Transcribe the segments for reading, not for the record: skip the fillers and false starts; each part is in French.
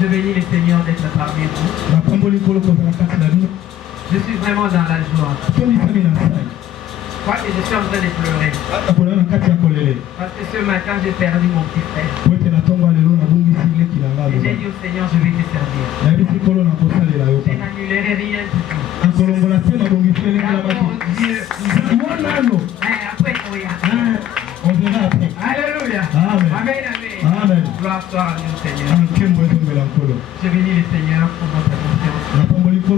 Je bénis le Seigneur d'être parmi vous. Je suis vraiment dans la joie. Je crois que je suis en train de pleurer. Parce que ce matin, j'ai perdu mon petit frère. Et j'ai dit au Seigneur, je vais te servir. Je n'annulerai rien du tout. Oh Dieu. Après, on verra après. Alléluia. Amen. Amen, amen. Amen. Gloire soit à Dieu, Seigneur. Je Je bénis le Seigneur pour votre confiance. Que le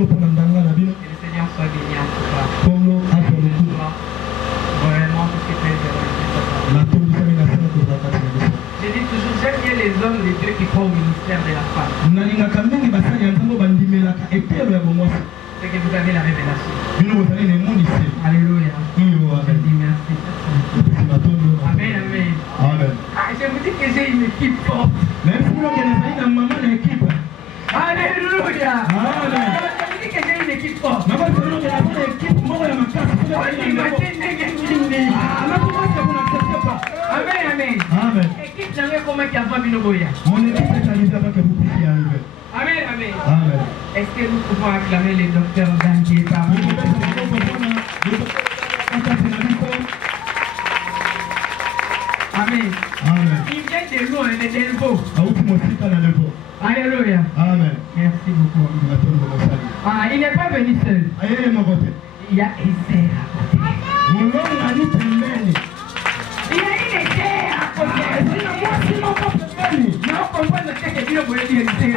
Seigneur soit béni en tout cas. Vraiment, tout ce qui fait de je dis toujours, j'aime bien les hommes, les dieux qui croient au ministère de la femme. C'est que vous avez la révélation. Alléluia. Je dis merci. Amen, amen. Amen. Ah, je vous dis que j'ai une équipe forte. Alléluia. Amen. Je vous dis que j'ai une équipe forte. On imagine Amen, amen. Amen. Équipe jamais comment qu'il y a pas Binoboya. Mon équipe est réalisée avant que vous puissiez arriver. Amen, amen. Amen. Est-ce que nous pouvons acclamer les docteurs d'Andier parmi nous? Amen. Amen. Il vient de loin, de Delvaux. Alléluia. Alléluia. Amen. Merci beaucoup. Ah, il n'est pas venu seul. Il y a Esther à côté. Il y a une Esther à côté. Non, comprends ce que Dieu voulait dire Esther.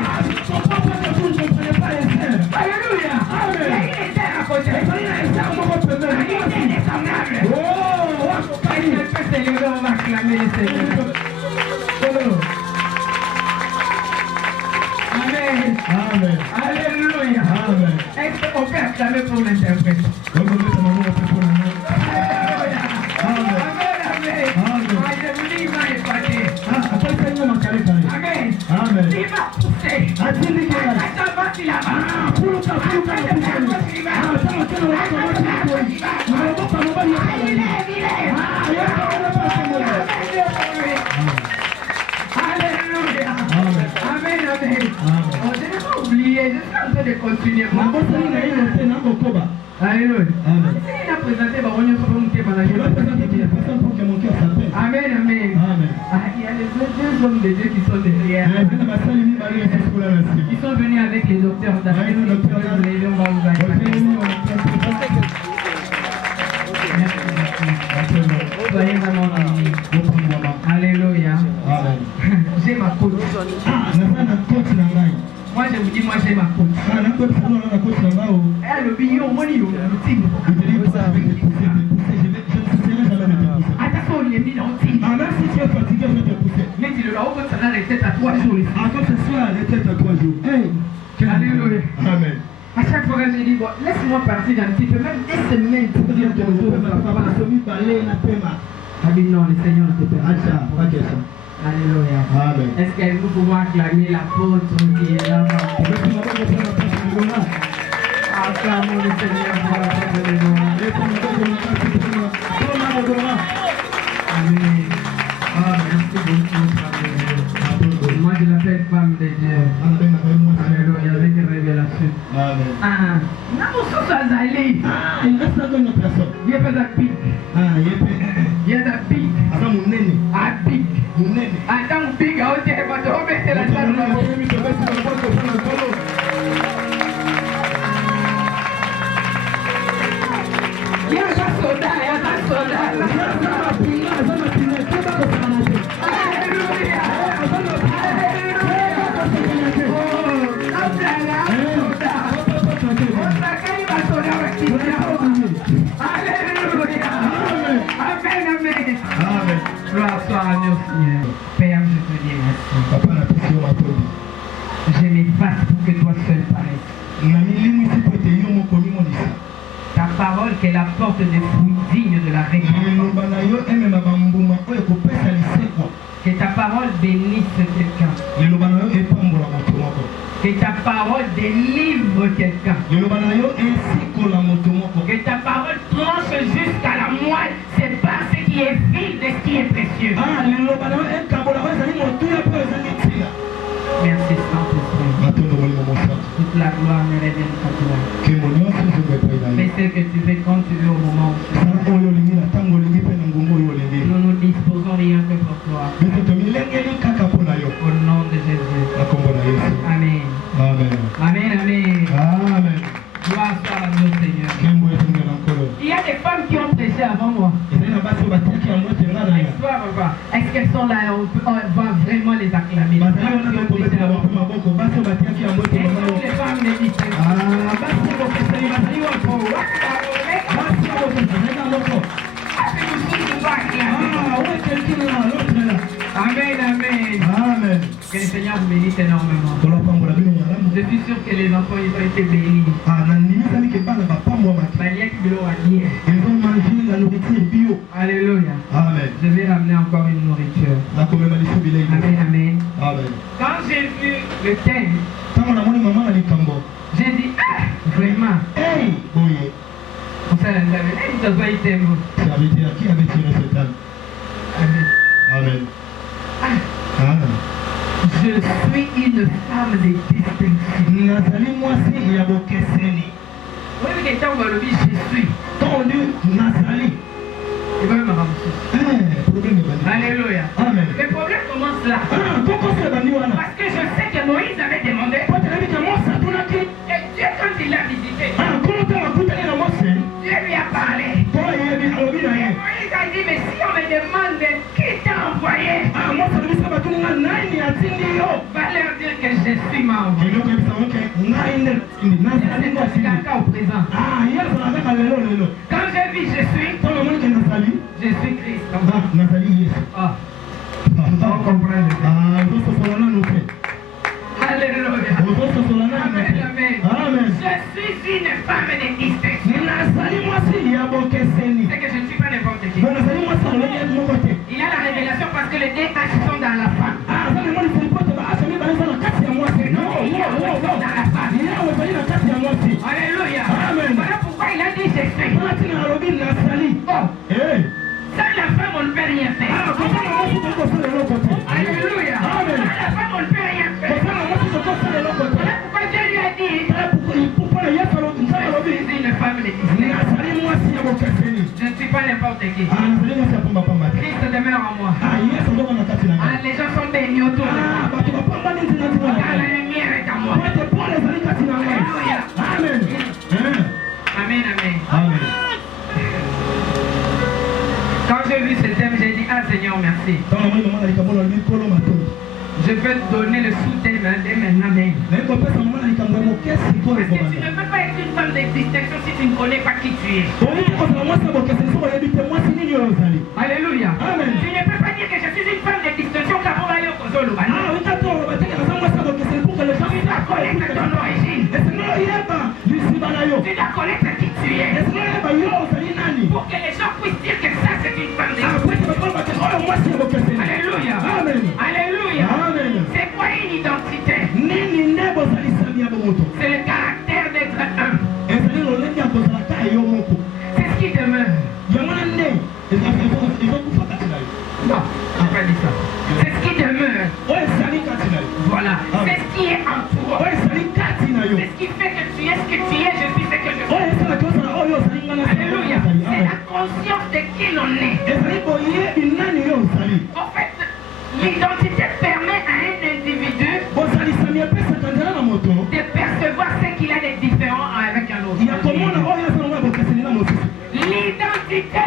Alléluia. Il y a une Esther à côté. Il y a une Esther semblable. Oh, il peut se lever, on va acclamer le Seigneur. Amen. Amen. Alléluia. Amen. Est-ce qu'on peut acclamer pour l'interprète? Amen. Amen. Amen. Ah, je vous dis, il m'a épaté. Amen. Amen. Il m'a poussé. Attends, il a Alléluia. Amen, amen. Oh, je n'ai pas oublié, je suis en train de continuer. Alléluia. Si il a présenté, on y a Amen, amen. Ah, il y a les deux hommes de Dieu qui sont derrière. Ils sont venus avec les docteurs d'Afrique. On va vous accueillir. Soyez vraiment bénis. Alléluia. J'ai ma coach. Moi je vous dis, moi j'ai ma coach. Elle le billet au moins il y a le tigre. Attention, il est mis dans le tigre. Mais tu le l'as ouvert, ça n'a les têtes à 3 jours. Alléluia. Amen. À chaque fois que je dis, bon, laisse-moi partir un petit peu, même des semaines pour dire que je ah oui, non, le Seigneur ne te permet pas. Alléluia. Amen. Est-ce que nous pouvons acclamer l'apôtre qui est là? Acclamons le Seigneur pour la fête de gloire. Amen. Ah, merci beaucoup. Moi, je l'appelle femme de Dieu. Alléluia, avec une révélation. Amen. Ah, non, ça va aller. Il y a pas de pic. Il y a de pic. Ah, pic. Attends, pic, on dirait pas de remettre la salle. Il y a un soldat, Alléluia. Alléluia. Bonsoir à nous, Seigneur. Père, je te dis merci. Papa na pesi yo matondi. Je m'efface pour que toi seul paraisses. Na milimo isi po ete yo moko mimonisa. Ta parole qu'elle apporte des fruits dignes de la récompense. Liloba na yo emema bambuma oyo ekopesa lisekwa. Que ta parole bénisse quelqu'un. Liloba na yo epambola moto moko. Que ta parole délivre quelqu'un. Liloba na yo esikola moto moko. Que ta parole tranche jusqu'à la moelle, sépare ce qui est vil de ce qui est précieux. Liloba na yo ekabola oyo ezali motuya mpe ezali ntina. Merci Saint-Esprit. Matondo molimo mosantu. Toute la gloire me revient à toi. Nkembo nyonso ezonga epai na Fais yo. ce que tu veux quand tu veux au moment où tu veux. Sala oyo olingi na ntango olingi mpe na ngongo oyo olingi. Nous nous disposons rien que pour toi. biso tomilengeli kaka mpo na yo. Au nom de Jésus. Na kombo na yesu. Amen. Amen. Amen, amen. Amen. Gloire soit à nous, Seigneur. Nkembo etongela nkolo. Il y a des femmes qui ont prêché avant moi. ezali na basi oyo batiaki yango ete nga na yo. Est-ce qu'elles sont là? On va vraiment les acclamer. bazali wana mpe kobetela bango maboko basi oyo batiaki yango ete Et mama yo. toutes les femmes me disent basi ya bopeseli bazali wapo. basi ya bopeseli na moko. oyo kelkina na lotre la. Amen, amen. Amen. Que le Seigneur vous bénisse énormément. kolopambola bino malamu. Je suis sûr que les enfants ils ont été bénis. nanimisami ke bana bapambwamaki. ils ont mangé la nourriture bio. Alléluia. Amen. Je vais ramener encore une nourriture. nakomema liso bilei. Amen, amen. Amen. Quand j'ai vu le thème, ntango namoni mama na likambo. j'ai dit, vraiment. Hey, boye. Pour ça, ça doit être bon. Tu avais dit à qui avait tiré cette âme? Amen. Amen. Amen. Je suis une femme de distinction. nazali mwasi ya bokeseni. Oui, mais quand on va le dire, je suis. tondu nazali. Il va me ramasser. problème ebandi. Alléluia. Amen. Le problème commence là. tokosi ebandi wana. Parce que je sais que Moïse avait demandé. po toyebi ke mose atunaki. Et Dieu, quand il l'a visité, kono ntango akutani na mose. Dieu lui a parlé. po yebi alobi na ye. Moïse a dit, mais si on me demande qui t'a envoyé, mose alobisika batuni nga nani atindi yo. va leur dire que je suis membre. eloko ebisango ke ngai nde atindi nazali ngo atindi. Au présent. ye azala kaka lelo lelo. Quand je vis, je suis. ntango amoni ke nazali. Je suis Christ. nazali yesu. On comprend. ozososola nanu te. Alléluia. ozososola nanu te. Amen. Amen. Je suis une femme de distinction. nazali mwasi ya bokeseni. C'est que je ne suis pas n'importe qui. nazali mwasi alobi ye moko te. Il a la révélation parce que les DH sont dans la femme. azali monisa lipoto baasa mibale eza na kati ya mwasi. Dans la femme. yawe ezali na kati ya mwasi. Alléluia. Amen. Voilà pourquoi il a dit je suis. mpona ntina alobi nazali. Sans la femme, on ne peut rien faire. kosala mwasi tokosala eloko te. Alléluia. Amen. Sans la femme, on ne peut rien faire. kosala mwasi tokosala eloko te. Voilà pourquoi Dieu lui a dit mpona yesu nzambe alobi je suis une femme de distinction. nazali mwasi ya bokeseni. Je ne suis pas n'importe qui. nazali mwasi ya pambapamba te. Christ demeure en moi. yesu azoka na kati na ngai. Les gens sont bénis autour de moi. bato bapambani ntina ntina na Car ngai. la lumière est en moi. po ete pole ezali kati na ngai. Alléluia. Amen. Amen, amen. Amen. Quand j'ai vu ce thème, j'ai dit, ah Seigneur, merci. ntango namoni mama na likambo alobi nkolo matondi. Je peux te donner le sous-thème dès maintenant, mais. naye kopesa mama na likambo ya moke sikoyo Parce que tu ekobanda. ne peux pas être une femme de distinction si tu ne connais pas qui tu es. olingi kozala mwasi ya bokeseni soki oyebi te mwasi nini oyo ozali. Alléluia. Amen. Tu ne peux pas dire que je suis une femme de distinction car on va y aller. witatu oloba teke naza mwasi ya bokeseni pour que les gens Tu dois connaître ton origine. esengeli oyeba lisiba na yo. Tu dois connaître qui tu es. esengeli oyeba yo ozali nani. Pour que les gens puissent dire que ça c'est une femme de po ete distinction. bakoloba te oyo mwasi ya bokeseni. Alléluia. Amen. Alléluia. Amen. C'est quoi une identité? nini nde bozalisami ya bomoto. C'est le caractère d'être un. ezali lolenge ya kozala ka yo moko. C'est ce qui demeure. yango na nde ezokufa kati na yo. Non, je n'ai pas dit ça. C'est ce qui demeure. oyo ezali kati na yo. Voilà. Amen. C'est ce qui est en toi. oyo ezali kati na yo. C'est ce qui fait que tu es ce que tu es, je suis ce que je suis. oyo esalaki ozala oyo ozali nga na Alléluia. C'est la conscience de qui l'on est. ezali boyebi nani yo ozali. En fait, l'identité permet à un individu bozalisami epesaka nzela na moto de percevoir ce qu'il a de différent avec un autre. ya komona oyo ezalongo ya bokeseni na mosusu. L'identité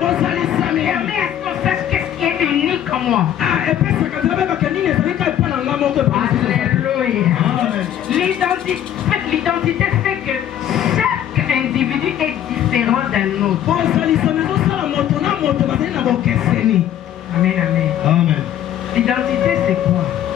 bozalisami permet à ce qu'on sache qu'est-ce qui est unique en moi. epesaka nzela bebaka nini ezali ka epa na nga moko Alléluia. Amen. L'identité fait que chaque individu est différent d'un autre. bozalisami ezosala moto na moto bazali na bokeseni. Amen, amen.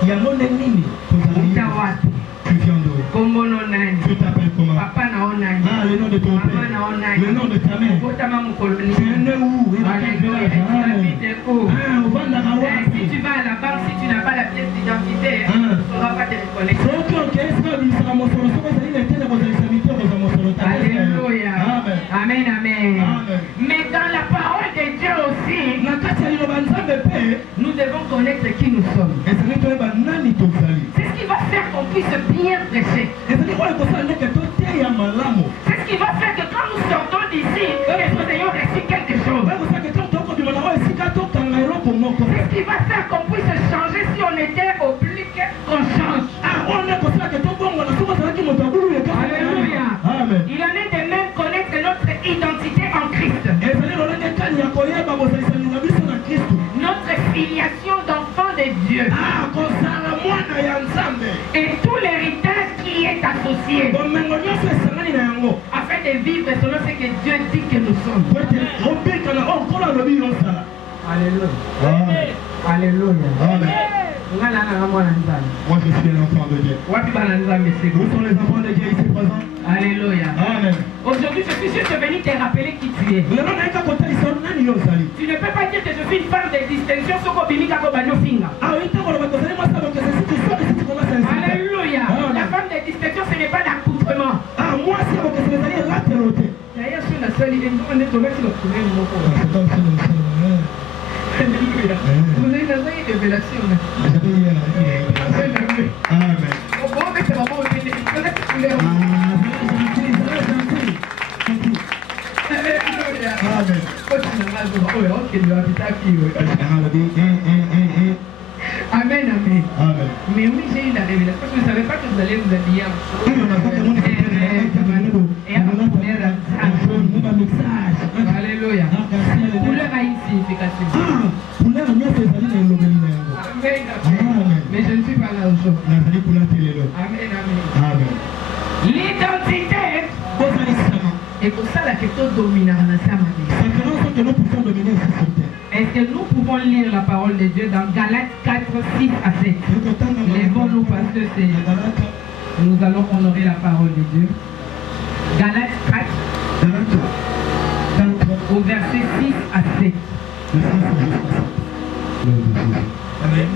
yango nde nini tozali Utawapi. tu viens d'où? Kombo no nani. Tu t'appelles comment? Papa na onani. Ah, le nom de ton Maman père, na onani. le nom de ta mère. Otama mukoloni. Tu es né où? Et dans quel Alléluia. village? Tu Amen. habites où? Ah, au Bandara Si wapi? tu vas à la banque, si tu n'as pas la pièce d'identité, Ah. tu ne pourras pas te reconnaître. soki okesika bimisaka mosolo soki ozali na etene kozalisa mitoko za mosolo Alléluia. Amen. Amen, amen. Amen. Mais dans la parole de Dieu aussi, na kati ya liloba nzambe mpe nous devons connaître qui nous sommes. ezali toyeba nani tozali. C'est ce qui va faire qu'on puisse bien prêcher. ezali oyo ekosala ndenge toteya malamu. C'est ce qui va faire que quand nous sortons d'ici, que nous ayons reçu quelque chose. oyo ekosala ke ntango tokobima na oyo esika tokanga eloko moko. C'est ce qui va faire qu'on puisse changer si on était oblique qu'on change. oyo nde ekosala ke tobongwana soki ozalaki moto abulu leka. Alléluia. Amen. Il en est de même connaître notre identité en Christ. ezali lolenge kani ya koyeba bozalisani na biso na kristu. Notre filiation d'enfant de Dieu. kozala mwana ya nzambe. Et tout l'héritage qui est associé. bomengo nyonso esangani na yango. Afin de vivre selon ce que Dieu dit que nous sommes. po ete obikana oyo nkolo alobi yosala. Alléluia. Amen. Alléluia. Amen. Moi, je suis l'enfant de Dieu. Où sont les enfants de Dieu ici présents? Alléluia. Amen. Aujourd'hui, je suis juste venu te rappeler qui tu es. Tu ne peux pas dire que je suis une femme de distinction. Alléluia. La femme de distinction, ce n'est pas l'accoutrement. D'ailleurs, sur la seule idée, on est tombé sur le premier mot. Alléluia. Vous avez une révélation. Amen. Amen, amen. Amen. Mais oui, j'ai eu la révélation parce que je ne savais pas que vous allez vous habiller en Alléluia. Couleur a une signification. Amen, amen. Mais je ne suis pas là aujourd'hui. Amen, amen. L'identité est pour ça que tout dominant dans sa vie. Est-ce que nous pouvons lire la parole de Dieu dans Galates 4, 6 à 7? Lèvons-nous parce que nous allons honorer la parole de Dieu. Galates 4, au verset 6 à 7. Amen.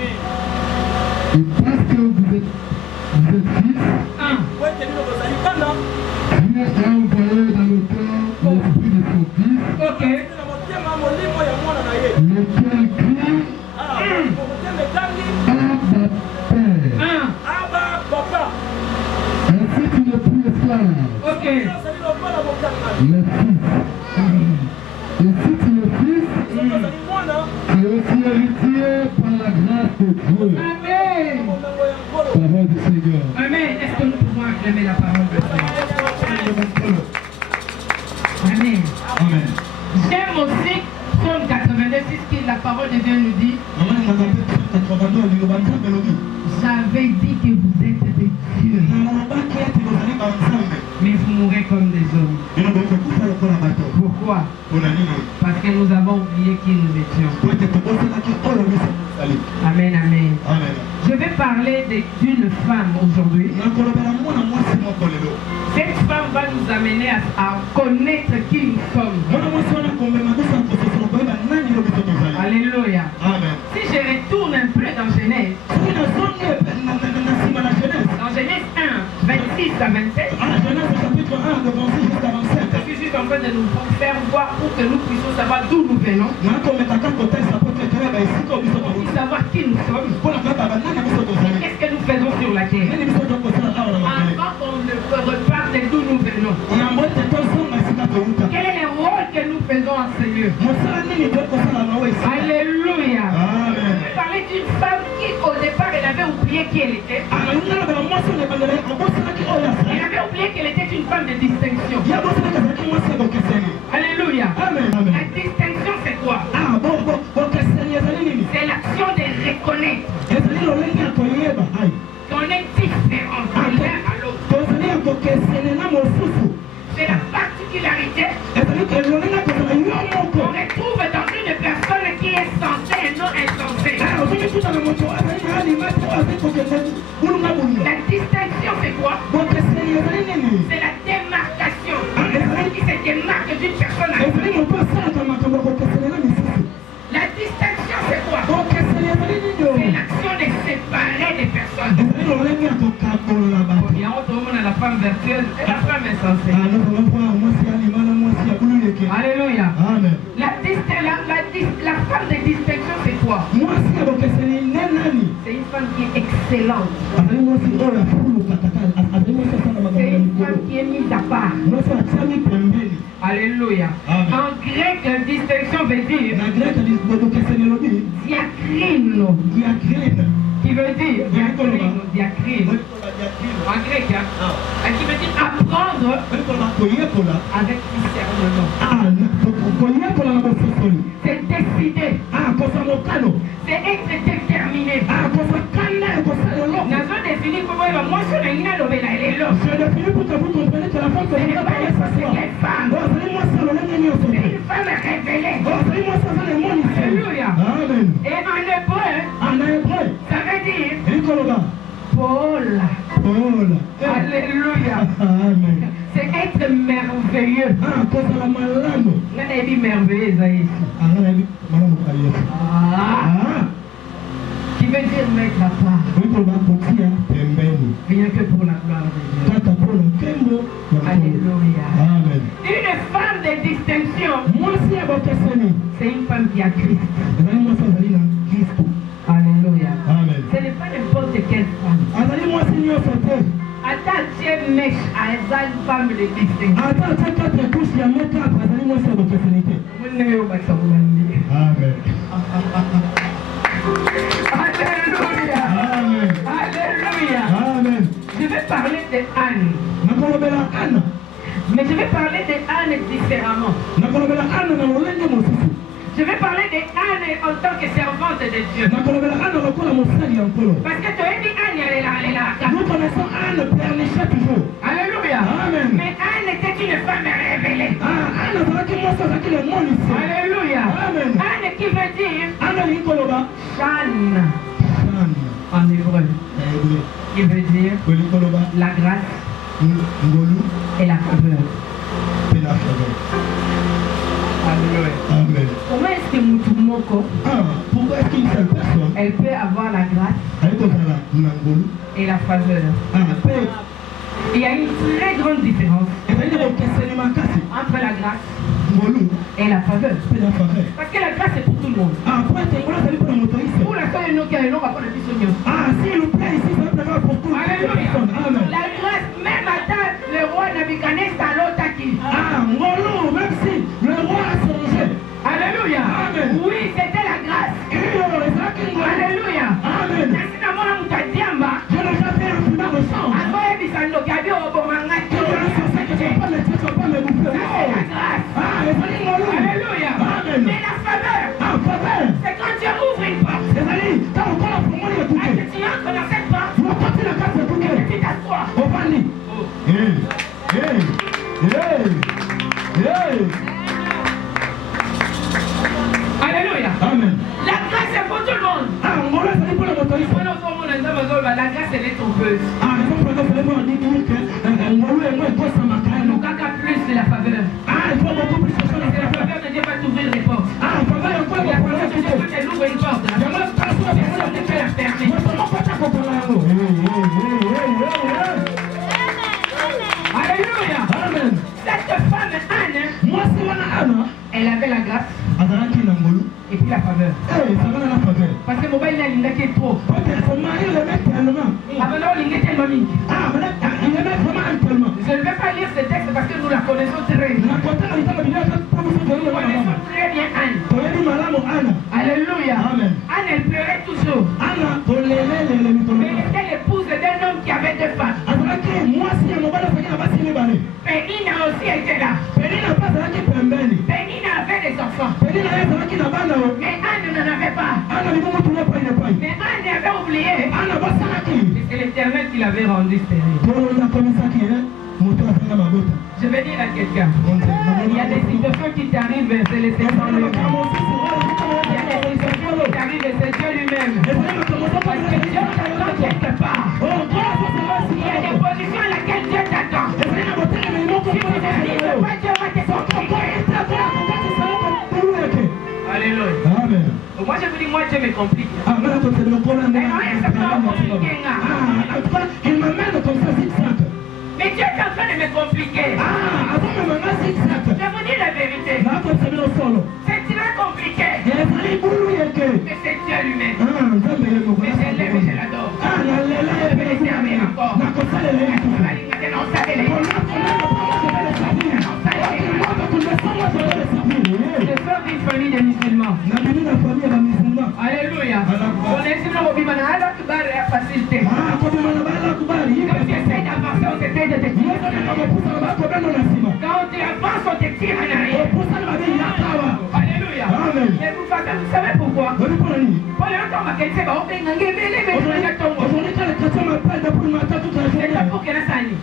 Et parce que vous êtes fils, Dieu a envoyé dans le cœur l'esprit de son fils, Ok. lequel crie Abba Père. Ainsi tu n'es plus esclave, Ok. mais fils. Et si tu es fils, tu es aussi héritier par la grâce de Dieu. Amen. Parole du Seigneur. Amen. Est-ce que nous pouvons acclamer la parole de Dieu? Amen. Amen. J'aime aussi Psaume 82, qui la parole de Dieu nous dit. J'avais dit que vous êtes des dieux, mais vous mourrez comme des hommes. Pourquoi? Parce que nous avons oublié qui nous étions. Amen, amen. Je vais parler d'une femme aujourd'hui. Cette femme va nous amener à connaître qui nous sommes. Alléluia. Si je retourne un peu dans Genèse, dans Genèse 1, 26 à 27, je suis juste en train de nous faire voir pour que nous puissions savoir d'où nous venons, pour savoir qui nous sommes, qu'est-ce que nous faisons sur la terre. Avant qu'on ne reparte de d'où nous venons, quel est le rôle que nous faisons en Seigneur. Alléluia. Je vais parler d'une femme qui au départ elle avait oublié qui elle était. Elle avait oublié qu'elle était une femme de distinction. Alléluia. La distinction c'est quoi? C'est l'action de reconnaître qu'on est différent de l'un à l'autre. C'est la particularité qu'on retrouve dans une personne qui est sensée et non insensée. excellente. C'est une femme qui est mise à part. Alléluia. En grec, la distinction veut dire diacrino. Qui veut dire diacrino. En grec, hein? Qui veut dire apprendre avec discernement. C'est décider. C'est être déterminé. Nazo défini comment elle va mentionner une novella, elle est là. Ce n'est pas une femme. C'est une femme révélée. Alléluia. Et en hébreu, ça veut dire Paul. Alléluia. C'est être merveilleux. On a dit merveilleux, ça ici. Qui veut dire mettre à part. Rien que pour la gloire de Dieu. Alléluia. Une femme de distinction, c'est une femme qui a Christ. Alléluia. Ce n'est pas n'importe quelle femme. Attends, tu es mèche à une femme de distinction. Amen. Alléluia. Alléluia. Je vais parler de Anne. Mais je vais parler de Anne différemment. Je vais parler de Anne en tant que servante de Dieu. Parce que tu as dit Anne, elle est là. Nous connaissons Anne pleurnichait toujours. Alléluia. Amen. Mais Anne était une femme révélée. Alléluia. Amen. Anne qui veut dire Shan en hébreu. Qui veut dire la grâce et la faveur. Alléluia. Amen. Comment est-ce que Mutumoko, pourquoi est-ce qu'une seule personne elle peut avoir la grâce et la faveur? Il y a une très grande différence entre la grâce et la faveur. Parce que la grâce c'est pour tout le monde. Pour la seule nom qui a le nom, on va prendre le plus. S'il vous plaît, ici, ça va pour tout le monde. La grâce, même à le roi Nabucodonosor à l'autre qui. Même si le roi a changé. Alléluia. Amen. Oui, c'était la grâce. Alléluia. Amen. Je n'ai jamais un fumeur de sang. Alléluia. Mais la faveur, c'est quand tu ouvres une porte. Et que tu entres dans cette porte. Et que tu t'assois. Alléluia. Amen. La grâce c'est pour tout le monde. La grâce elle est trompeuse. Plus c'est la faveur. C'est la faveur de Dieu va t'ouvrir les portes. La faveur de Dieu peut t'ouvrir une porte. Tu peux la fermer. Alléluia. Cette femme Anne, elle avait la grâce et puis la faveur. Parce que mon père il a l'ingé trop. Avant il était tellement mis. Je ne vais pas lire ce texte parce que nous la connaissons très bien. Nous connaissons très bien Anne. Alléluia. Anne elle pleurait toujours. Mais elle était l'épouse d'un homme qui avait deux femmes. Pénina aussi était là. Pénina avait des enfants. Mais Anne n'en avait pas. Mais Anne avait oublié. C'est l'Éternel qui l'avait rendu stérile. Je vais dire à quelqu'un, il y a des situations qui t'arrivent, c'est le Seigneur lui-même. Il y a des situations qui t'arrivent, c'est Dieu lui-même. Parce que Dieu t'attend quelque part. Il y a des positions à laquelle Dieu t'attend. Si tu ne réalises pas, Dieu va te compliquer. Alléluia. Amen. Moi je vous dis, moi Dieu me complique. Il m'amène comme ça, zigzag. Mais Dieu est en train de me compliquer. Je vous dis la vérité. C'est très compliqué. Mais c'est Dieu lui-même. Mais je l'aime et je l'adore. famille des musulmans. Alléluia. On est sur le mobile, on a la facilité. Quand tu essaies d'avancer, on t'aide de te tirer. Quand tu avances, on te tire en arrière. Alléluia. Et vous savez pourquoi? Pour les gens qui disent, on fait un c'est là pour qu'elle s'allie.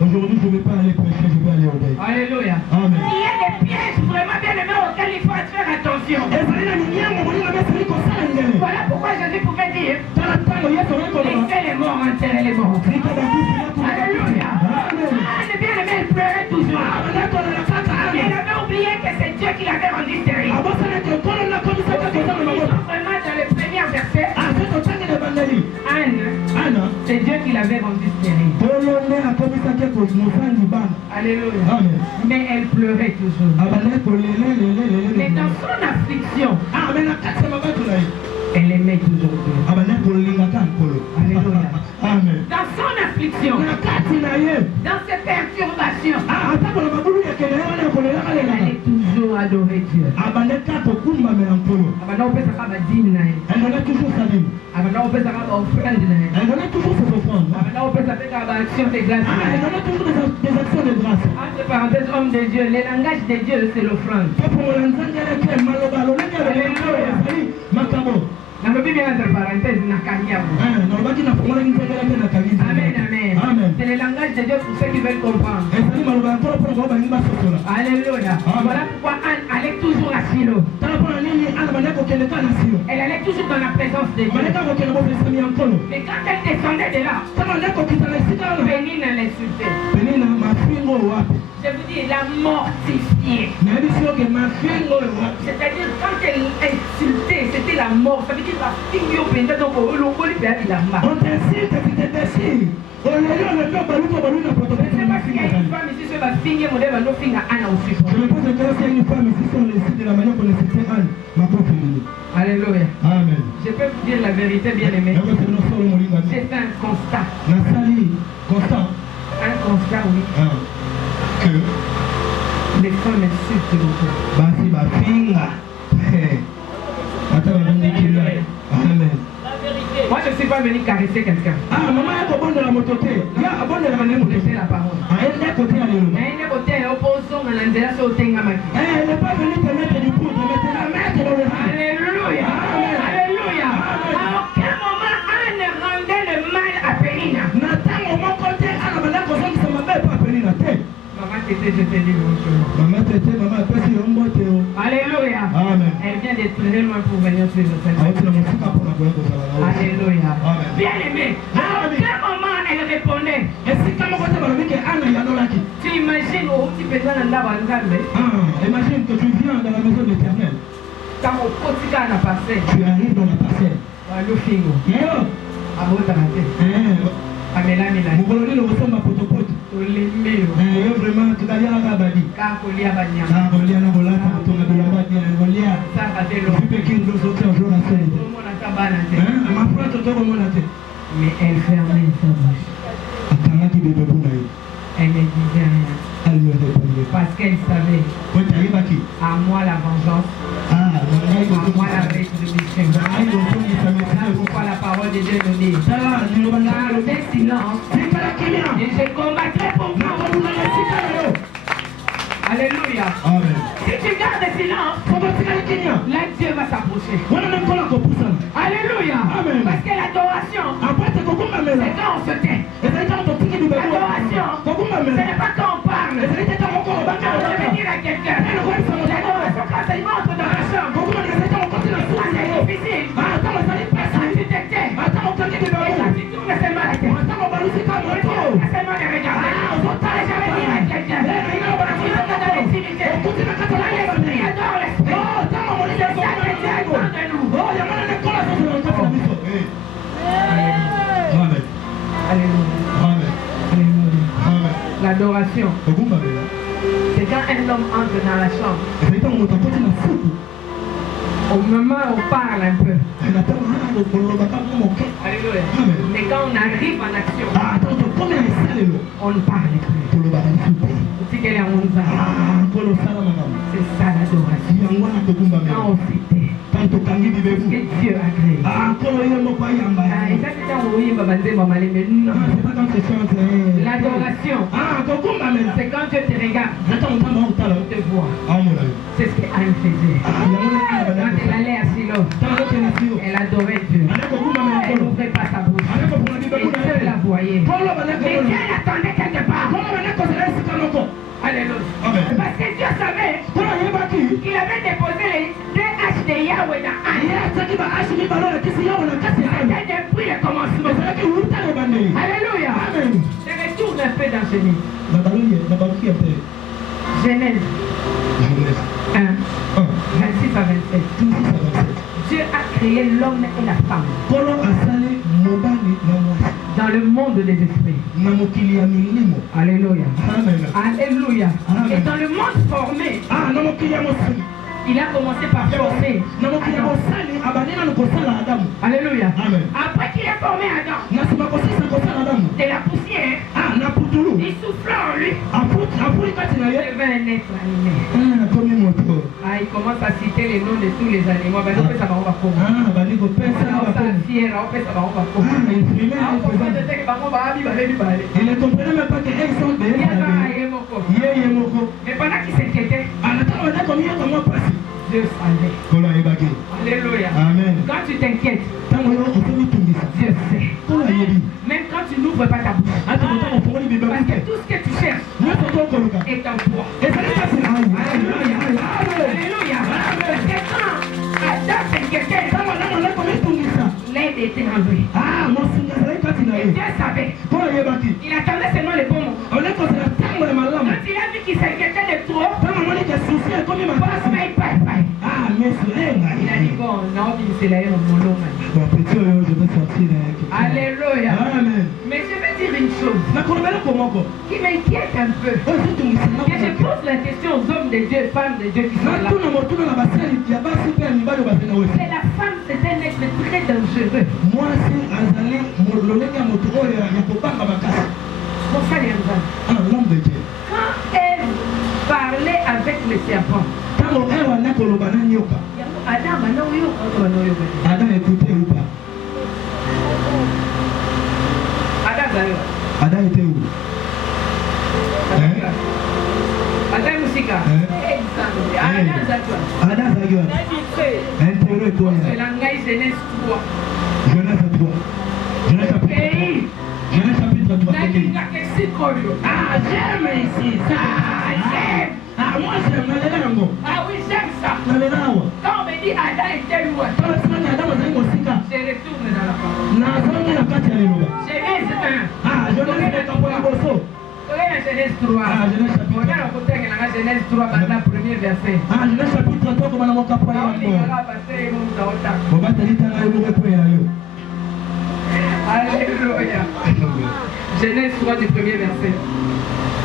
Aujourd'hui, je ne vais pas aller prêcher, je vais aller au deuil. Alléluia. Amen. Il y a des pièges vraiment bien aimés auxquels il faut faire attention. Voilà pourquoi Jésus pouvait dire laissez les morts enterrer les morts. Alléluia. Le bien aimé, il pleurait toujours. Il avait oublié que c'est Dieu qui l'avait rendu stérile. Vraiment dans le premier verset, Anne, c'est Dieu qui l'avait rendu stérile. Alléluia. Amen. Mais elle pleurait toujours. Mais dans son affliction, elle aimait toujours Dieu. Alléluia. Dans son affliction, dans ses perturbations, elle allait toujours adorer Dieu. Elle donnait toujours sa dîme. Elle donnait toujours ses offrandes. Elle donnait toujours des actions de grâce. Entre parenthèses, homme de Dieu, le langage de Dieu, c'est l'offrande. Dans le Bible, entre parenthèses, Amen, amen. C'est le langage de Dieu pour ceux qui veulent comprendre. Alléluia. Voilà pourquoi Anne allait toujours à Silo. Elle allait toujours dans la présence de Dieu. Mais quand elle descendait de là, Pénine l'insultait. Je vous dis, la mortifiée. C'est-à-dire, quand elle insultait, c'était la mort. Ça veut dire la figure pénale. Donc, on t'incite, tu te décides. Je ne sais pas s'il y a une femme ici, sur la fille, on lève nos filles à Anna aussi. Je me pose la question s'il y a une femme ici, sur le site de la manière qu'on a cité Anne, ma pauvre fille. Alléluia. Amen. Je peux vous dire la vérité, bien aimé. J'ai fait un constat. Un constat, oui. Que les femmes insultent beaucoup. Amen. Moi, je ne suis pas venu caresser quelqu'un. Maman, elle est bonne de la mototé. Il y a un bon de la manière de laisser la parole. Elle est côté à l'eau. Elle est côté à l'opposition, elle est sur le tengamaki. Elle n'est pas venue te mettre du coup, te mettre la mettre dans le feu. Alléluia. Alléluia. À aucun moment, Anne ne rendait le mal à Pénina. Maman Tété, je te dis bonjour. Maman Tété, maman, elle peut se remboter. Alléluia. Amen. Elle vient d'être très loin pour venir sur le Seigneur. Alléluia. Bien aimé. À aucun moment, elle répondait. Tu imagines où tu peux dans la imagine que tu viens dans la maison de l'Éternel. Quand mon quotidien a passé. Tu arrives dans la parcelle. Le fingo. À votre raté. Amela Mila. Vous voulez le retour ma potopote. Vraiment, tu vas y aller à Badi. Car on y a Badi. Car on y a Nabola, tu vas de la Badi, on y a. Ça va de l'eau. Tu peux qu'il nous sorte un jour à seul. Ma frère, tu dois remonter. Mais elle fermait sa bouche. Elle ne disait rien. Elle ne répondait pas. Parce qu'elle savait. À moi la vengeance. À moi la rétribution. Pourquoi la parole de Dieu nous dit. Gardez silence. Et je combattrai pour vous. Alléluia. Amen. Si tu gardes silence, là Dieu va s'approcher. Alléluia. Amen. Parce que l'adoration, c'est quand on se tait. L'adoration, ce n'est pas quand on parle. Quand on veut dire à quelqu'un. L'adoration, quand c'est une autre adoration. C'est difficile. Quand tu te tais. Et quand tu tournes seulement la tête. Seulement de regarder. Jamais dire à quelqu'un. L'adoration, c'est quand un homme entre dans la chambre. Au moment où on parle un peu. Alléluia. Mais quand on arrive en action, on ne parle plus. C'est ça l'adoration. Quand on s'était. Que Dieu a créé. Et ça c'est quand oui, l'adoration. C'est quand Dieu te regarde. Te voit. C'est ce qu'Anne faisait. Quand elle allait à Silo, elle adorait Dieu. Elle n'ouvrait pas sa bouche. Et Dieu la voyait. Mais Dieu l'attendait quelque part. Alléluia. Parce que Dieu savait qu'il avait déposé les deux haches de Yahweh dans Anne. C'était depuis le commencement. Alléluia. Je retourne un peu dans Genèse. Genèse 1, 26 à 27. Dieu a créé l'homme et la femme dans le monde des esprits. Alléluia. Alléluia. Et dans le monde formé, il a commencé par former Adam. Alléluia. Après qu'il a formé Adam de la poussière, il souffla en lui. Il devait un être animé. Il commence à citer les noms de tous les animaux. Il ne comprenait même pas qu'ils sont des. Mais pendant qu'il s'inquiétait, Dieu savait. Alléluia. Amen. Quand tu t'inquiètes, Dieu sait. Même quand tu n'ouvres pas ta bouche. Parce que tout ce que tu cherches est en toi. Alléluia. Alléluia. Parce que quand Adam s'inquiétait, l'aide était en lui. Et Dieu savait. Il attendait seulement les bons moments. Quand il a vu qu'il s'inquiétait de trop, il a dit bon, non, c'est là mon nom. Alléluia. Mais je vais dire une chose qui m'inquiète un peu. Que je pose la question aux hommes de Dieu, femmes de Dieu qui sont là. C'est la femme, c'est un être très dangereux. Quand elle parlait avec le serpent, Adam écoutait ou pas? Adam était où? Adam Musika. Adam Zagua. Intérêt toi. C'est langage Genèse 3. Genèse 3. Genèse chapitre 3. J'aime ici. J'aime. Moi j'aime. Oui, j'aime ça. Quand on me dit Adam était loin, je retourne dans la parole. Genèse 1. Genèse 3. Genèse 3, premier verset. Genèse chapitre 3, comme on Alléluia. Genèse 3 du premier verset.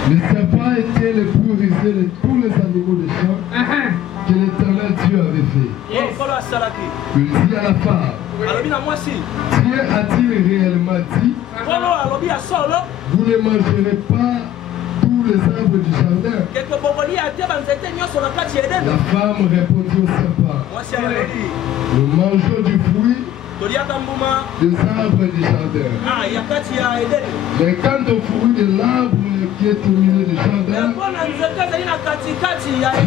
Le serpent était le plus rusé de tous les animaux des champs que l'Éternel Dieu avait fait. Il dit à la femme, Dieu a-t-il réellement dit, vous ne mangerez pas tous les arbres du jardin? La femme répondit au serpent, nous mangeons du fruit des arbres du jardin. Mais quant au fruit de l'arbre qui est au milieu du jardin,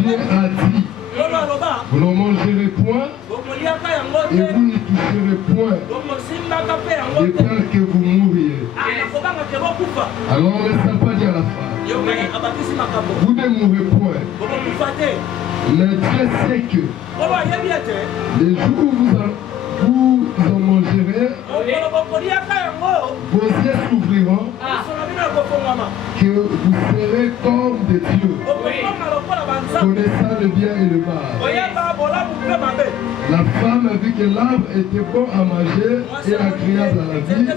Dieu a dit, vous n'en mangerez point et vous n'y toucherez point, de peur que vous mouriez. Alors le serpent dit à la femme, vous ne mourrez point, mais Dieu sait que les jours où vous en mangerez, vos yeux s'ouvriront, que vous serez comme des dieux, connaissant le bien et le mal. La femme a vu que l'arbre était bon à manger et agréable à la vie,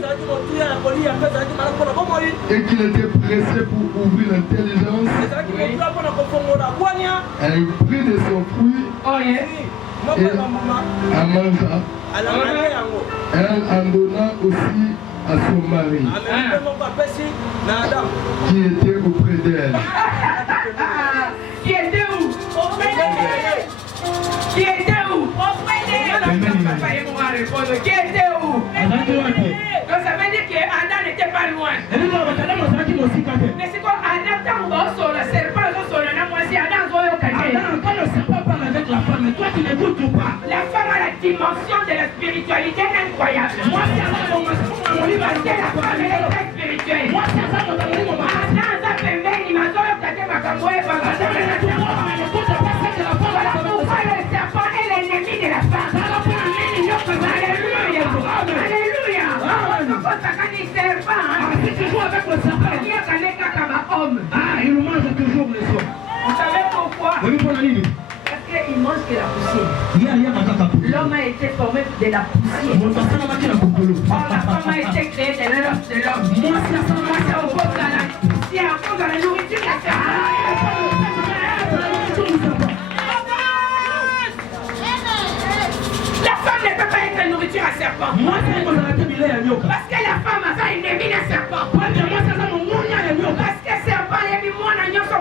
et qu'il était pressé pour ouvrir l'intelligence. Elle prit de son fruit et en mangea. Elle en donna aussi à son mari qui était auprès d'elle. loin. Mais c'est quoi Adam dans le serpent, avec la femme, mais toi tu n'écoutes pas. La femme a la dimension de la spiritualité incroyable. Moi, c'est parce que la femme est très spirituelle. Moi, c'est ça, pourquoi le serpent est l'ennemi de la femme. Alléluia. Alléluia. Si tu joues avec le serpent, il nous mange toujours les soirs. Vous savez pourquoi? Parce qu'il mange que la poussière. L'homme a été formé de la poussière. Oh, la femme a été créée de l'homme. Moi, c'est au cause de la poussière, à cause de la nourriture de la terre. La femme ne peut pas être une nourriture à serpent. Parce que la femme a fait une ennemi de serpent. Parce que serpent est moi,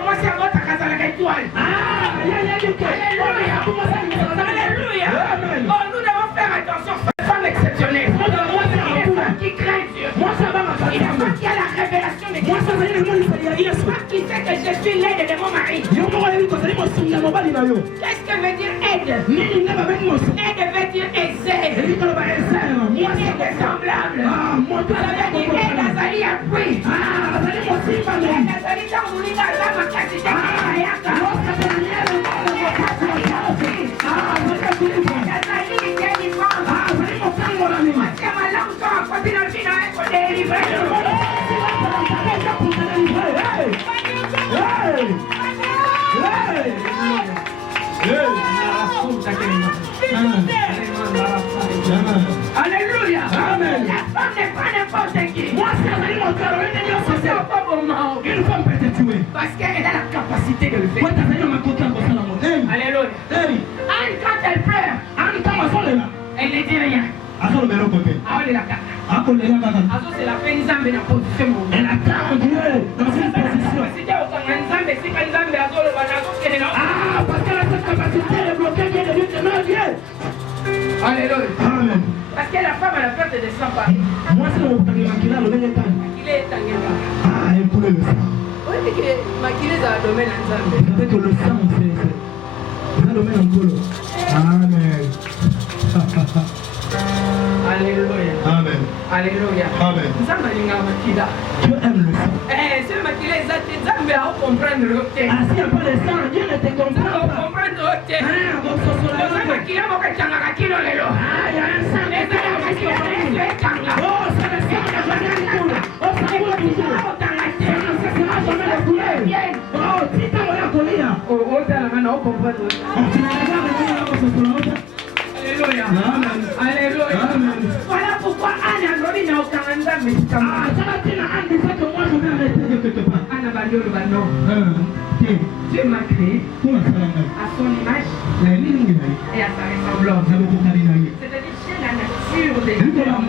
moi, c'est votre casa la étoile. Alléluia. Alléluia. Oh, nous devons faire attention. Femme exceptionnelle. Une femme qui craint Dieu. Une femme qui a la révélation de Dieu. Une femme qui sait que je suis l'aide de mon mari. Qu'est-ce que veut dire aide? Aide veut dire aider. Moi, c'est semblable. Ça veut dire aide Azali appui. Aide Azali dans mon lit dans la capacité. Alléluia. Amen. La femme n'est pas n'importe qui. Moi, c'est au bon moment. Une femme peut te tuer. Parce qu'elle a la capacité de le faire. Alléluia. Anne, quand elle pleure, elle ne dit rien. Azo c'est la peine Nzambe na position. Elle attend Dieu dans une position. Ah, parce qu'elle a cette capacité de bloquer Dieu, de lui dire non, Dieu. Alléluia. Amen. Parce que la femme a la peur de descendre par. Moi, c'est le maquillage, le même temps. Il est tangeba. Ah, elle coule le sang. Oui, mais que maquillage dans le domaine Nzambe. Vous savez que le sang, c'est le domaine en colo. Amen. Alléluia. Amen. Alléluia. Amen. Nzambe alinga makila. Dieu aime le sang. Ce makila ezate Nzambe a comprendre le thé. Ah, s'il n'y a pas de sang, Dieu ne te comprend pas. Comprendre le thé. Ah, donc ce sera le makila moko tangaka kilo lelo. Ah, il y a un sang. Les makila tanga. Oh, c'est le sang de Jean-Pierre Koula. Oh, ça coule toujours. Ça ne cessera jamais de couler. Oh, putain, on a collé là. Oh, t'as la main, on comprend. Oh, tu n'as pas regardé là, c'est pour l'autre. Alléluia. Amen. Alléluia. Amen. Voilà pourquoi Anne a donné dans aucun Nzambe. Ah, ça va dire à Anne, dis que moi je vais arrêter de quelque part. Anne a banni le ballon. Dieu m'a créé à son image et à sa ressemblance. C'est-à-dire j'ai la nature de l'homme.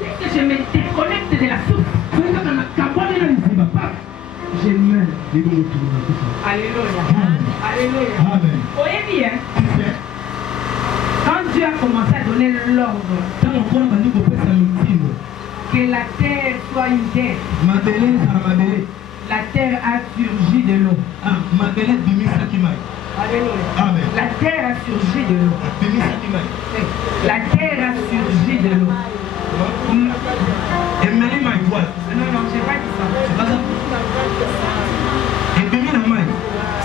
Dès que je me déconnecte de la source, je meurs. Alléluia. Alléluia. Amen. Voyez bien, quand Dieu a commencé à donner l'ordre que la terre soit une terre, la terre a surgi de l'eau. Alléluia. Amen. La terre a surgi de l'eau. La terre a surgi de l'eau. Et maintenant, ma voix. Non, non, je n'ai pas dit ça.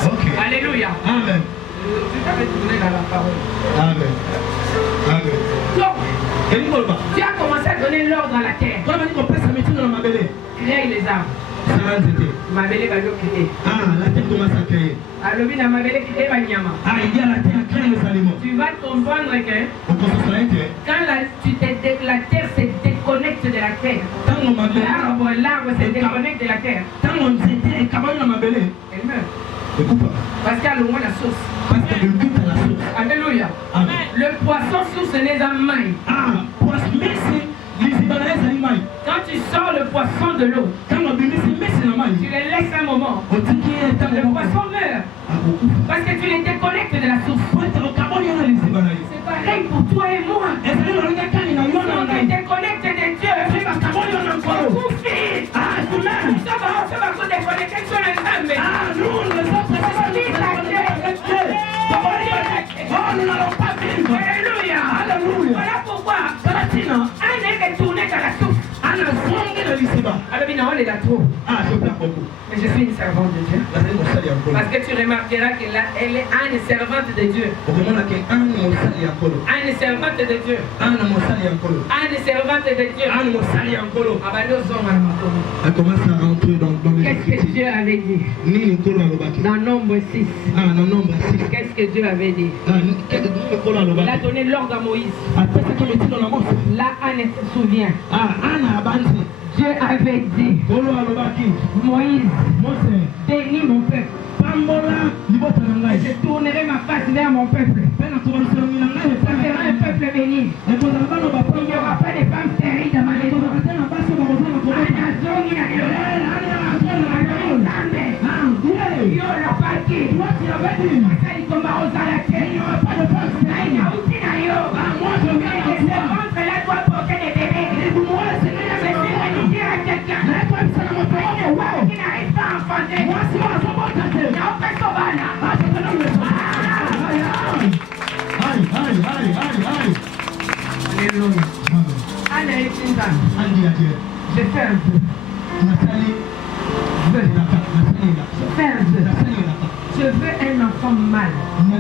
Ok. Alléluia. Amen. Je t'avais tourné dans la parole. Amen. Amen. Donc, Dieu a commencé à donner l'ordre à la terre. Créer les arbres. Mabele va le créer. Ah, la terre commence à créer. Alors, il a mabele créé Banyama. Ah, il dit à la terre, crée les aliments. Tu vas comprendre que quand la terre se déconnecte de la terre, l'arbre se déconnecte de la terre, elle meurt. Parce qu'elle a le moins la source. Parce qu'elle goûte à la source. Alléluia. Amen. Le poisson source les amènes. Ah, poisson, mais c'est les animaux. Quand tu sors le poisson de l'eau, tu le laisses un moment. Le poisson meurt. Parce que tu les déconnectes de la source. C'est pareil pour toi et moi. Si on te déconnecte de Dieu, il a trop. Ah, je perds beaucoup. Mais je suis une servante de Dieu. Parce que tu remarqueras qu'elle est une servante de Dieu. Une servante de Dieu. Une servante de Dieu. Elle commence à rentrer dans les Qu'est-ce que Dieu avait dit? Dans Nombre 6. Ah, dans Nombre 6. Qu'est-ce que Dieu avait dit? Il a donné l'ordre à Moïse. Là, Anne se souvient. Dieu avait dit, Moïse, bénis mon peuple. Je tournerai ma face vers mon peuple. Ce sera un peuple béni. Il n'y aura pas de femmes stériles dans ma maison. Alléluia. Anne est une dame. Je fais un peu. Je fais un peu. Je veux un enfant mâle. Anne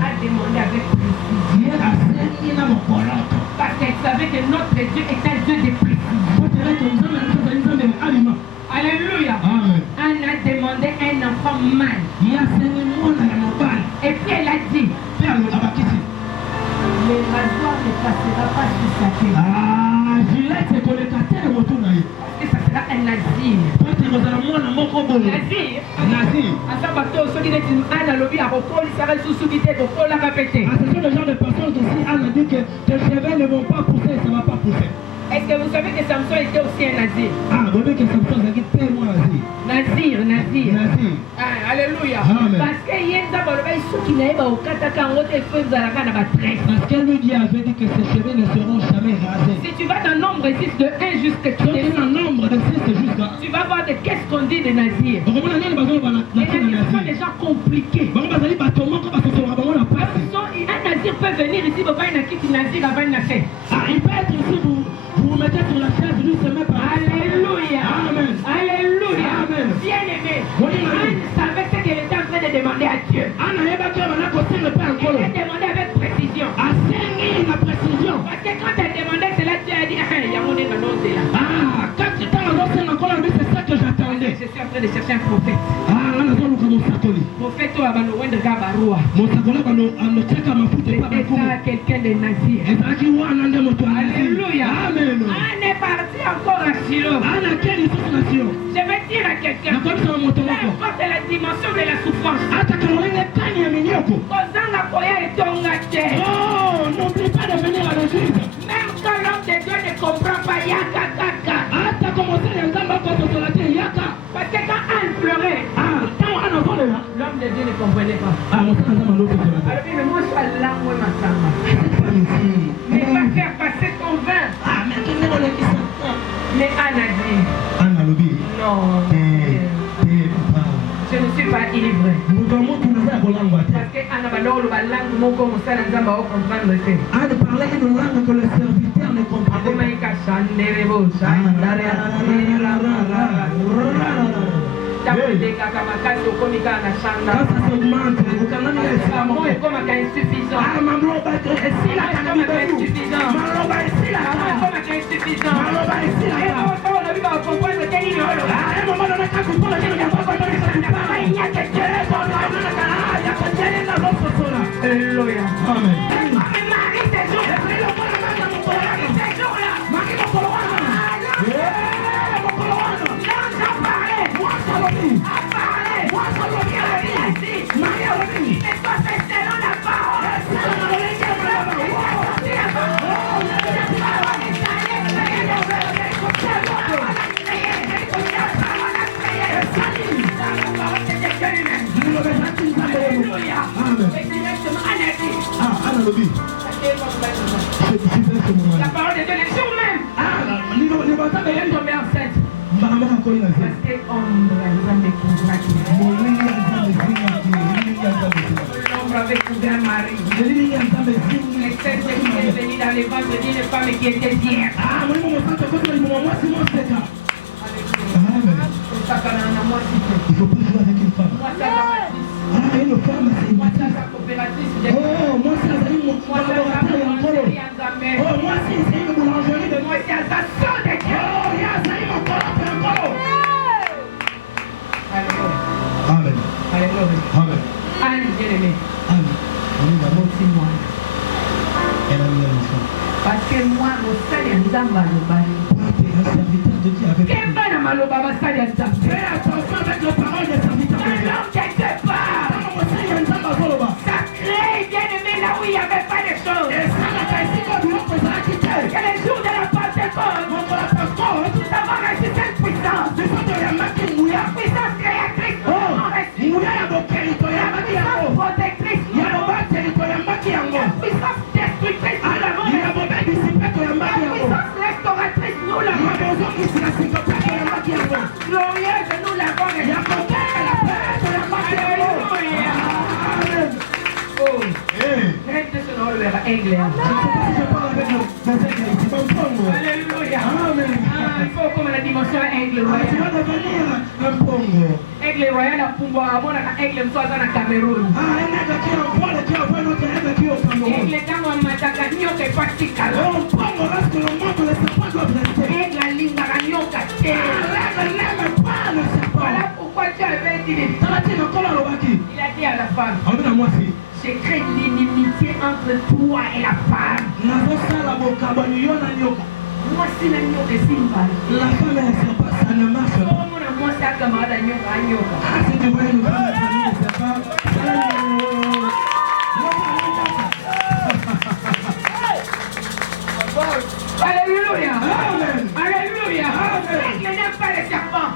a demandé avec précision. Parce qu'elle savait que notre Dieu est un Dieu de précision. Alléluia. Anne a demandé un enfant mâle. Et puis elle a dit, le rasoir ne passera pas sur sa tête. Parce que ça sera un nazir. Nazir. À sa bateau, ceux qui disent Anne lobby à repos, il serait sous-subité pour la répéter. Ce sont le genre de personnes que si Anne a dit que tes cheveux ne vont pas pousser, ça ne va pas pousser. Est-ce que vous savez que Samson était aussi un nazir? Ah, vous savez que Samson a dit tellement nazir. Nazir. Ah, alléluia. Amen. Parce qu'il y a des gens qui n'aiment pas au Kataka, on te fait de la canne à tresse. Parce qu'elle lui dit, avait dit que ses cheveux ne seront jamais rasés. Si tu vas dans Nombre 6 de 1 jusqu'à 3, Donc, dans Nombre de 6 jusqu'à. tu vas voir de qu'est-ce qu'on dit des nazirs. Donc, comment on a dit, Ce sont des gens compliqués. un nazir peut venir ici, vous voyez un kit nazir avant une fête. Ah, il peut être ici, vous vous mettez sur la chaise, lui se met par. Alléluia. Amen. Alléluia. Amen. Bien-aimé, Oui, Anne savait ce qu'elle était en train de demander à Dieu. Anna yeba que mana côté le père Elle a demandé avec précision. Assengi la précision. Parce que quand elle demandait cela, Dieu a dit, ah, il y a mon nez dans là. Ah, quand tu t'as lancé encore la vie, c'est ça que j'attendais. Je suis en train de chercher un prophète. Ah, on a besoin de mon satoli. Prophète, tu vas nous rendre Gabaroua. Mon satoli va nous checker ma foute et pas ma foute. C'est quelqu'un de nazir. Et ça qui voit un ande moto. Alléluia. Amen. Anne est partie encore à Shiloh. Anna, quelle est cette nation? Je vais dire à quelqu'un, Peu importe la dimension de la souffrance, oh, n'oublie pas de venir à l'église. même quand l'homme de Dieu ne comprend pas, yaka kaka. Parce que quand Anne pleurait, l'homme de Dieu ne comprenait pas. Alors mais moi je suis là, moi ma femme. Mais pas faire passer ton vin. Mais Anne a dit, non, je ne suis pas ivre. Parce que Anne a dit, la langue mon comme ça, nous allons comprendre. Anne parlait une langue que le serviteur ne comprenait pas. Quand ça s'augmente, vous canonnez ça, mon père. Comme insuffisant. Ah, maman, si la canne est insuffisant. Maman, si la canne. Comme insuffisant. Maman, si la canne. À un moment donné, quand vous parlez, il n'y a pas de il y a quelque chose. Alléluia. Amen. La parole de Dieu le jour même. Elle est tombée enceinte. Parce que l'ombre avait couvert Marie. L'espèce de qui est venue dans les ventres d'une femme qui était vierge. Il faut plus jouer avec une femme. Moi, ça va. Ah, une femme, c'est Moi, ça va coopératrice. Oh, moi, c'est un collaborateur en colo. Oh, moi, c'est une boulangerie de moi, c'est un assassin de Dieu. Oh, il y a un collaborateur en colo. Amen. Amen. Anne, bien-aimé. Amen. C'est moi. Elle a mis un enfant. Parce que moi, mon salaire, nous avons mal au bal. Toi, tu es un serviteur de Dieu avec Quel nous. mal à mal au bal, salaire, ça. Fais attention avec les paroles des serviteurs de Dieu. Non, quelque part. Sacré, bien-aimé, là où il n'y avait pas de choses. Et ça, la caisse, quand tu l'as posé à quitter. Que les jours de la Pentecôte, nous avons reçu cette puissance. La puissance créatrice. La puissance protectrice. La puissance destructrice. La puissance restauratrice. Nous l'avons. Glorieuse, nous l'avons. Alléluia. Il faut comme la dimension aigle royal. Tu vas devenir un pongo. Aigle royal a pouvoir avoir un aigle soit dans le Cameroun. Ah, un aigle qui envoie notre aigle qui est au Cameroun. Aigle dans un matacanio qui est pratical. Oh, pongo, lorsque le monde ne sait pas doit rester. Aigle à l'ingaranio caché. L'aigle n'aime pas le serpent. Voilà pourquoi tu avais dit. Il a dit à la femme. Je crée l'inimitié entre toi et la femme. Moi, si la nyoka est simple. La femme, elle ne sait pas, ça ne marche pas. Moi, c'est un camarade à nyoka, à nyoka. Ah, si tu vois une femme, la famille ne sait pas. Alléluia. Amen. Alléluia. Amen. Il n'aime pas les serpents.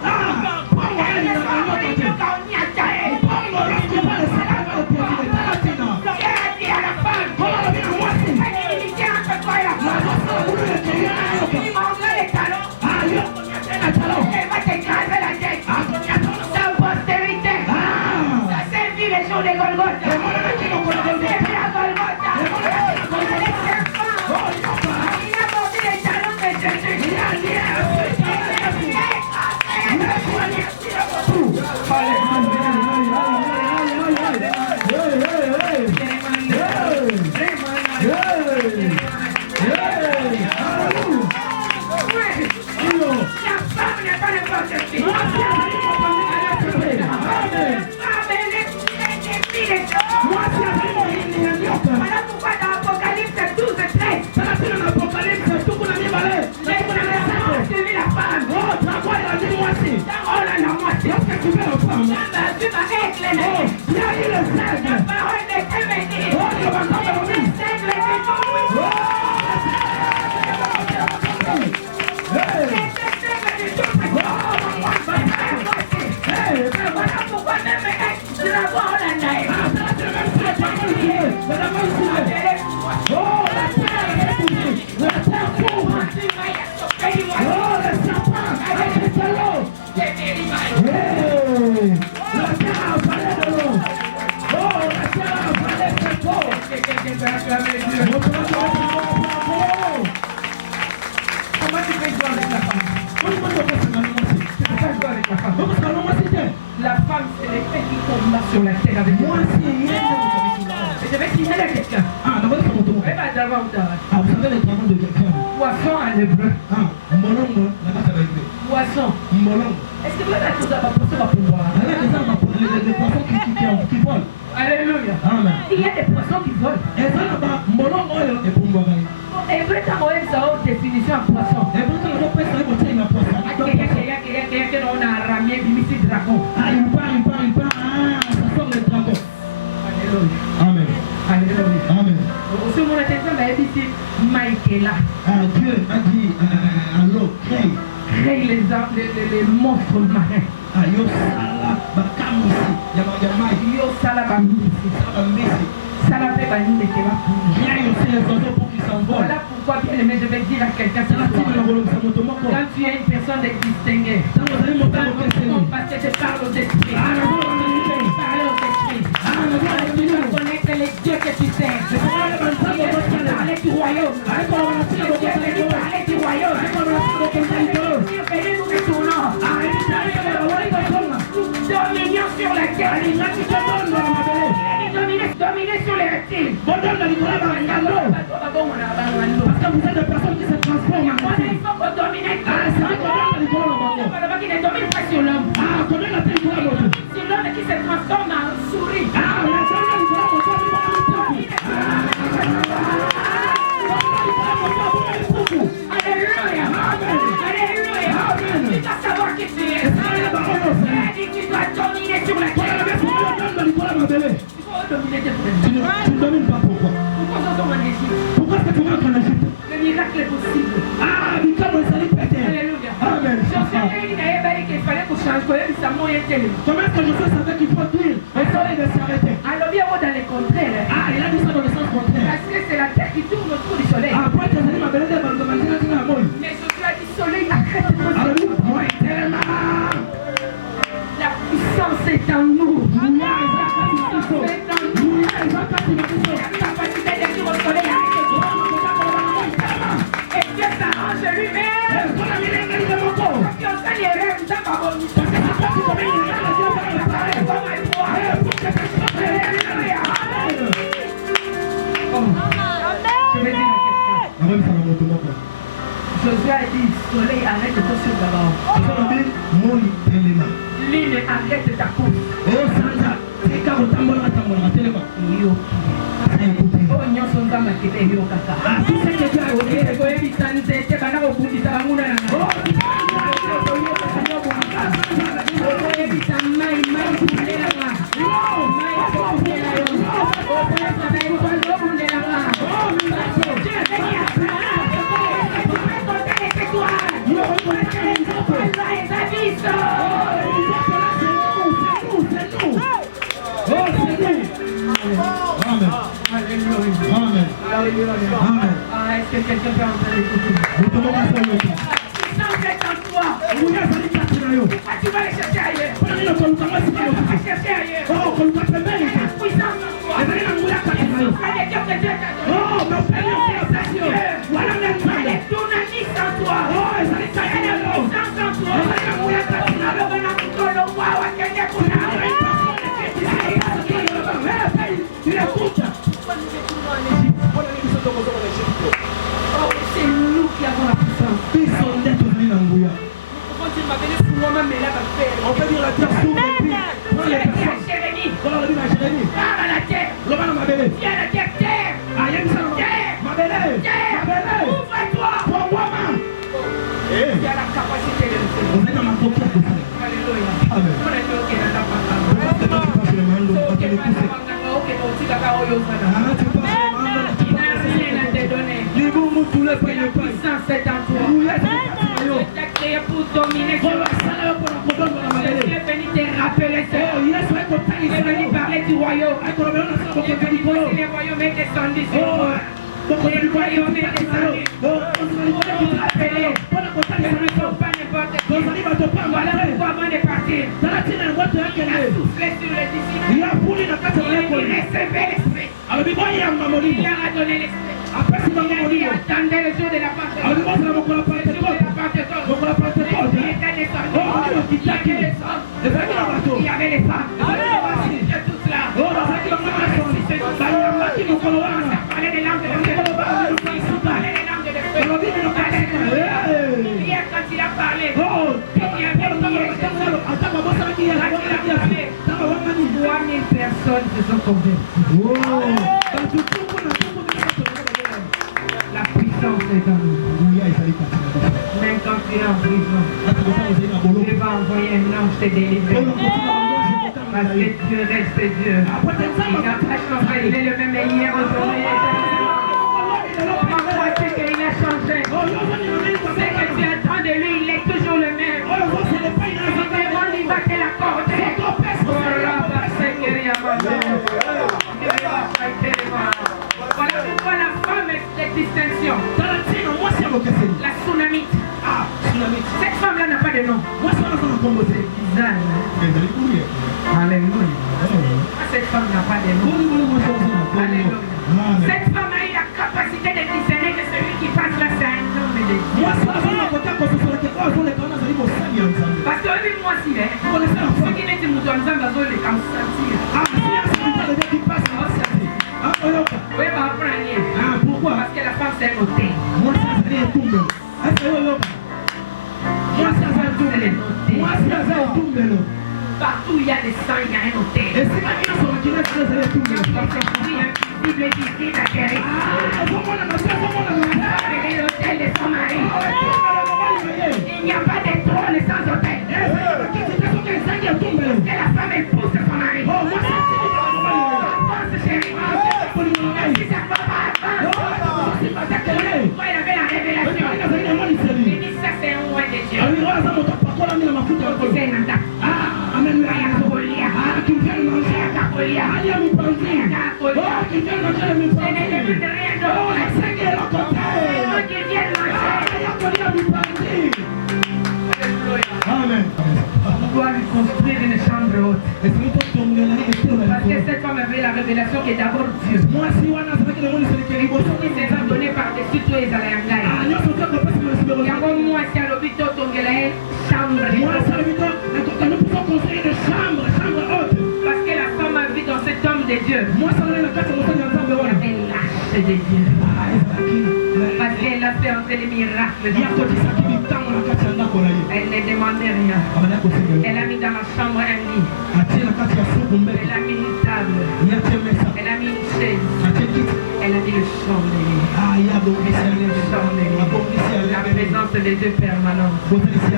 De Golgotha. Il a porté les talons de Jésus. La femme n'est pas n'importe qui. Voilà pourquoi dans Apocalypse 12, 13, suivi la femme. Oh là là, moi, c'est ce que tu veux la femme. Tu m'as éclairé. La parole de Dieu me dit. Voilà pourquoi même tu la vois en Anaïs. Comment tu fais jouer avec la femme? Tu peux pas jouer avec la femme. La femme, c'est l'effet qui combat sur la terre avec moi. Je vais signaler à quelqu'un. Vous savez les travaux de quelqu'un. Poisson en hébreu. Molongo, Poisson. Molongo. Est-ce que vous avez tout ça pour pouvoir? Les poissons qui volent. Alléluia. Amen. Il y a des poissons qui volent. Et ça là-bas, molongo et pour Hébreu, quand on aime ça, définition en poisson. Et pour que l'on puisse savoir une poisson. On a ramé Bimisi dragon. Ah, il part. Ah, ça sort le dragon. Alléluia. Amen. Alléluia. Amen. Aussi, mon attention va être ici. Michaela. Dieu a dit à l'eau, Crée les monstres marins. Yo sala bakamusi yamagamayi. Yo sala bamisi. Sala pe banine ke va pour. Rien aussi les oiseaux pour qu'ils s'envolent. Voilà pourquoi, bien aimé, je vais dire à quelqu'un ce soir. Quand tu es une personne distinguée, parce que je parle aux esprits. Parle aux esprits. Tu dois connaître les dieux que tu sers. Parler du royaume. Parler du royaume. Nous tournons. sur les reptiles. Parce que vous êtes des personnes qui se transforment en reptiles. Il faut qu'on domine. Qui ne domine pas sur l'homme. Sur l'homme qui se transforme en souris. Alléluia. Alléluia. Tu dois savoir qui tu es. Tu dois dominer sur la terre. Il faut dominer tes problèmes. Tu ne domines pas pourquoi? Pourquoi nous sommes en Égypte? Pourquoi est-ce que tu rentres en Égypte? Le miracle est possible. Alléluia. Amen. Il fallait qu'on change. Comment est-ce que je sais savoir qu'il faut dire le soleil de s'arrêter? Alors bien dans les contraires. Il a dit ça dans le sens contraire. Parce que c'est la terre qui tourne autour du soleil. Après, tu as dit ma belle-mère, mais Jésus a dit soleil, arrête de la puissance est en nous. La puissance est en nous. La capacité de dire au soleil, arrête de et Dieu s'arrange lui-même. Je vais dire la question. Josué a dit, soleil, arrête de poursuivre d'abord. Lune, arrête ta course. Oh, nyonso nzambe akete eyokaka. Koyebisa nzete bana kobundisa banguna na koyebisa mai kubundelanga. Mai kubundelanga. Amen. Est-ce que quelqu'un peut entendre l'écouter? La puissance est en toi. Pourquoi tu vas les chercher ailleurs? Tu vas chercher ailleurs. La puissance en toi. Avec Dieu que Dieu t'a donné. Voilà le tournavis en toi. La puissance en toi. Tu l'écoutes. C'est nous qui avons la puissance. On peut dire la terre s'ouvre et puis prends les personnes. Jérémie. Parle à la terre. Viens à la terre. Terre. Ouvre-toi. Il y a la capacité de le faire. Alléluia. Amen. La puissance est en toi. Tu es créé pour dominer. Tu es venu te rappeler ça. Tu es venu parler du royaume. Tu es venu voir si le royaume est descendu sur moi. Le royaume est descendu. Pour te rappeler. Ne sont pas n'importe qui. Voilà pourquoi avant de partir. Il a soufflé sur les disciples. Il a recevé l'esprit. Il a donné l'esprit. Après, il attendait le jour de la Pentecôte. Le jour de la Pentecôte. Il était descendu. Il y avait les femmes. Il y avait tout cela. Il parlait des langues de Dieu. Il parlait des langues de Dieu. Hier, quand il a parlé, il y avait 3000 personnes se sont converties. La puissance est en nous. Même quand tu es en prison, Dieu va envoyer un ange te délivrer. Parce que Dieu reste Dieu. Il n'a pas changé. Il est le même hier, aujourd'hui et éternellement. Comment crois-tu qu'il a changé? Ce que tu attends de lui, il est toujours le même. Il va te l'accorder. Voilà pourquoi la femme est de distinction. La tsunamite. Cette femme-là n'a pas de nom. C'est bizarre. Alléluia. Cette femme n'a pas de nom. Alléluia. Cette femme a eu la capacité de discerner que celui qui passe là, c'est un homme de Dieu. Parce que lui, moi, si, ce qui n'est pas mon Dieu, les sentir. Partout où il y a des sangs, il y a un hôtel. Et c'est pas bien sur le Guinée, c'est les tout. Invisible et visible à guérir. C'est l'hôtel de son mari. Il n'y a pas de trône sans hôtel. Que la femme épouse son mari. Avance, chérie. Si ça va pas, avance. Moi, il avait la révélation. Il dit ça, c'est un roi de Dieu. C'est un date. On doit lui construire une chambre haute. Parce que cette femme avait la révélation qui est d'abord Dieu. Il s'est donné par-dessus tous les aléangailles. Moi, si à l'hôpital, chambre. Parce que la femme a vu dans cet homme de Dieu. Elle lâche de Dieu. Parce qu'elle a fait entrer les miracles. Elle ne demandait rien. Elle a mis dans la chambre un lit. Elle a mis une table. Elle a mis une chaise. Elle a mis le chandelier. La présence des deux permanents.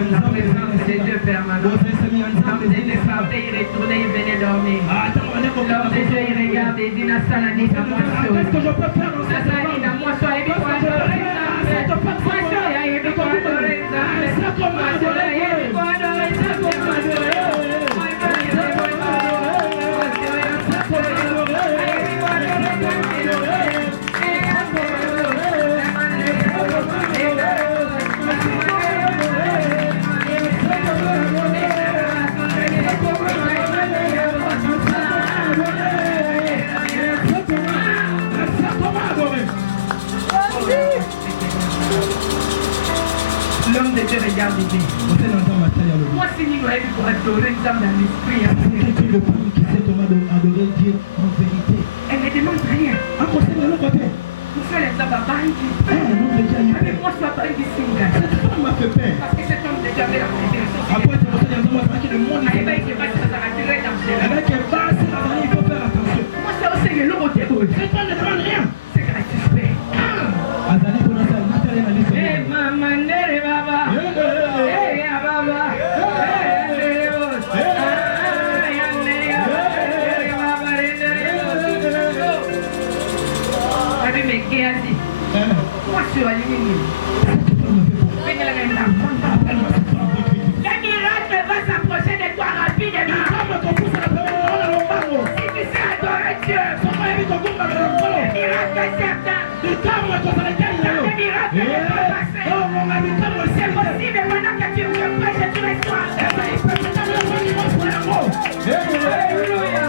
La présence des deux permanents. L'homme des deux partait, il retournait, il venait dormir. L'homme des deux, il regarde et dit Nassalani, à moi seul. Nassalani, à moi seul. Et puis, moi, adorer ça. Moi seul, et puis, moi, adorer ça. Moi seul, et puis, moi, adorer ça. Moi seul, l'homme de Dieu regarde et dit moi si nous avons pour adorer Dieu dans l'esprit. Elle ne demande rien. Nous faisons les ababandis. Avec moi, soit pas un singa. Parce que cet homme de Dieu avait la révélation. Moi, c'est aussi le lot de Dieu. C'est gratuit. Eh, maman, nere baba. Eh, baba. Moi, je suis aligné. Le miracle va s'approcher de toi rapidement. Si tu sais adorer Dieu, le miracle est certain. Le miracle n'est pas passé. C'est possible pendant que tu me prêches tous les soirs. Alléluia.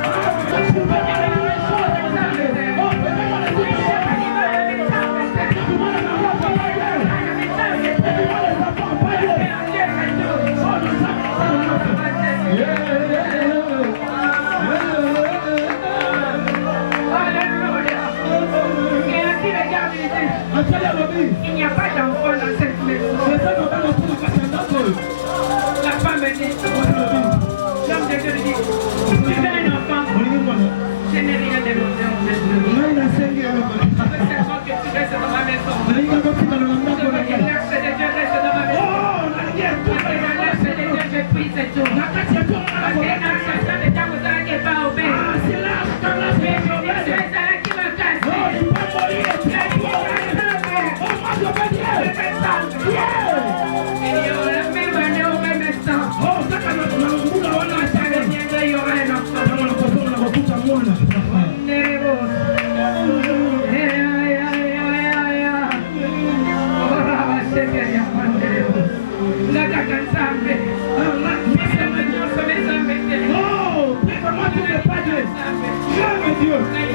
Il n'y a pas d'enfant dans cette maison. La femme dit, l'homme de Dieu dit, tu veux un enfant? Je n'ai rien demandé en fait. Avec cette femme que tu restes dans ma maison. Je veux que l'axe de Dieu reste dans ma maison. Parce que dans l'axe de Dieu, je prie c'est tout. Parce que l'axe de Dieu, vous n'allez pas obéir. Mais je suis là qui me casse. Dieu.